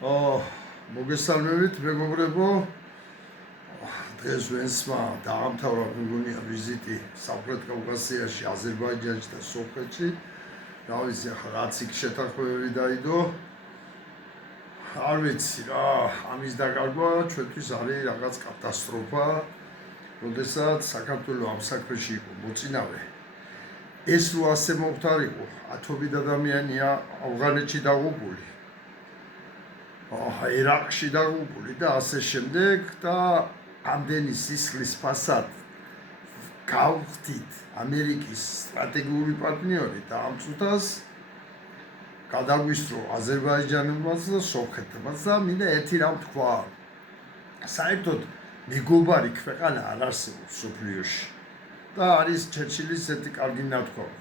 მოგესალმებით მეგობრებო. დღეს ვენსმა დაამთავრა მეგონია ვიზიტი სამხრეთ კავკასიაში, აზერბაიჯანში და სომხეთში. რა ვიცი ახლა რაც იქ შეთანხმებები დაიდო. არ ვიცი რა, ამის დაკარგვა ჩვენთვის არის რაღაც კატასტროფა. როდესაც საქართველოს ამ საქმეში იყო მოწინავე, ეს რო ასე მომხდარიყო, ათობით ადამიანია ავღანეთში დაღუპული. ერაყში დაღუპული და ასე შემდეგ და ამდენი სისხლის ფასად გავხდით ამერიკის სტრატეგიული პარტნიორი და ამ წუთას გადაგვისწრო აზერბაიჯანელმაც და სომხეთმაც და მინდა ერთი რამ თქვა. საერთოდ მეგობარი ქვეყანა არ არსებობს მსოფლიოში და არის ჩერჩილის ერთი კარგი ნათქვამი.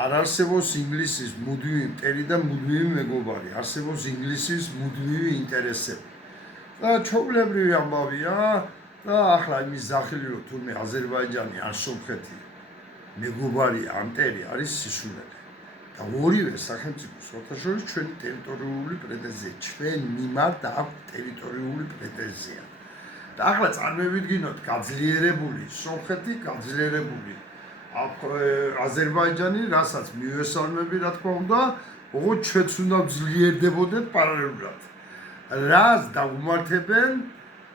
არ არსებობს ინგლისის მუდმივი მტერი და მუდმივი მეგობარი, არსებობს ინგლისის მუდმივი ინტერესები. და ჩვეულებრივი ამბავია და ახლა იმის ზახილი რომ თურმე აზერბაიჯანი ან სომხეთი მეგობარია ან მტერი არის სისულელე. და ორივე სახელმწიფოს შორის ჩვენი ტერიტორიული პრეტენზია, ჩვენ მიმართ აქვს ტერიტორიული პრეტენზია. და ახლა წარმოვიდგინოთ გაძლიერებული სომხეთი, გაძლიერებული აზერბაიჯანი, რასაც მივესალმები რა თქმა უნდა, ოღონდ ჩვენც უნდა ძლიერდებოდეთ პარალელურად. რას დაგუმართებენ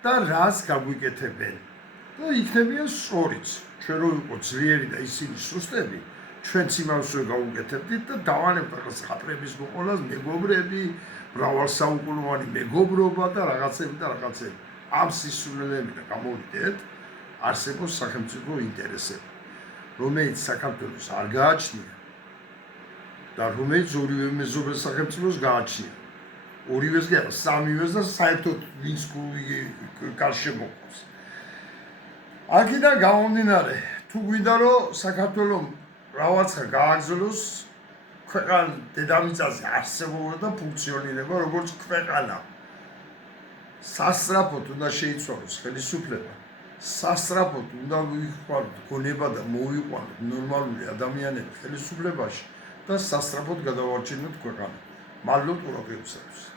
და რას გაგვიკეთებენ. და იქნებიან სწორიც. ჩვენ რო ვიყოთ ძლიერი და ისინი სუსტები, ჩვენც იმას რო გავუკეთებდით და დავანებთ რაღაც ხატრების მოყოლას, მეგობრები, მრავალსაუკუნოვანი მეგობრობა და რაღაცები. ამ სისულელეებიდან გამოვიდეთ, არსებობს სახელმწიფო ინტერესები, რომელიც საქართველოს არ გააჩნია და რომელიც ორივე მეზობელ სახელმწიფოს გააჩნია. ორივეს კი არა, სამივეს და საერთოდ ვინც კარში მოყავს. აქედან გამომდინარე, თუ გვინდა რომ საქართველოს რაღაცა გააგრძელოს, ქვეყანა დედამიწაზე არსებობა და ფუნქციონირება როგორც ქვეყანა. სასწრაფოდ უნდა შეიცვალოს ხელისუფლება, სასწრაფოდ უნდა ვიხვალოთ გონება და მოვიყვანოთ ნორმალური ადამიანები ხელისუფლებაში და სასწრაფოდ გადავარჩინოთ ქვეყანა. მადლობთ ყურადღებისათვის.